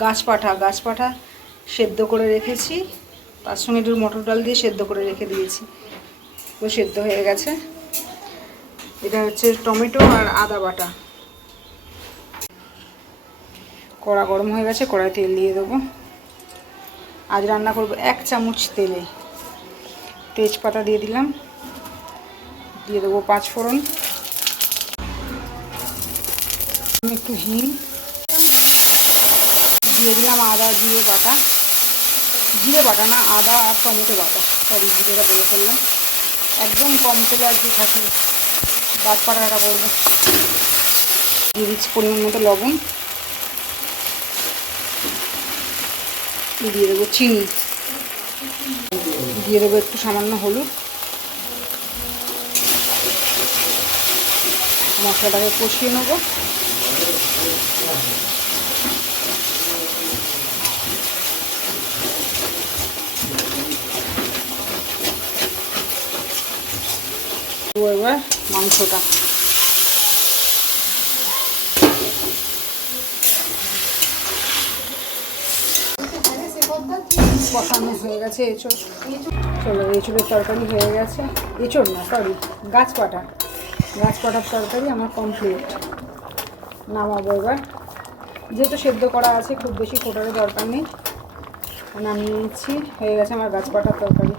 গাছ পাঠা গাছ পাঠা সেদ্ধ করে রেখেছি। তার সঙ্গে একটু মটর ডাল দিয়ে সেদ্ধ করে রেখে দিয়েছি। তো সেদ্ধ হয়ে গেছে। এটা হচ্ছে টমেটো আর আদা বাটা। কড়া গরম হয়ে গেছে, কড়াই তেল দিয়ে দেবো। আজ রান্না করব এক চামচ তেলে। তেজপাতা দিয়ে দিলাম। দিয়ে দেবো পাঁচ ফোড়ন একটু হিং। দিয়ে দিলাম আদা, জিরে, বাটা। জিরে, বাটা না, আদা আর টমেটো বাটা। সরি জিরেটা বেড়ে করলাম একদম কম তেলে আর কি থাকি বাদ পাটাটা করব দিয়ে দিচ্ছি পরিমাণ মতো লবণ। দিয়ে দেবো চিনি। দিয়ে দেবো একটু সামান্য হলুদ। মশলাটাকে কষিয়ে নেব। দেবো এবার মাংসটা। কষানো হয়ে গেছে এঁচড়। চলো, এঁচড়ের তরকারি হয়ে গেছে। এঁচড় না সরি গাছ পাটা গাছ পাটার তরকারি আমার কমপ্লিট নামাবো এবার। যেহেতু সেদ্ধ করা আছে, খুব বেশি ফোটারও দরকার নেই। নামিয়ে নিচ্ছি। হয়ে গেছে আমার গাছ পাটার তরকারি।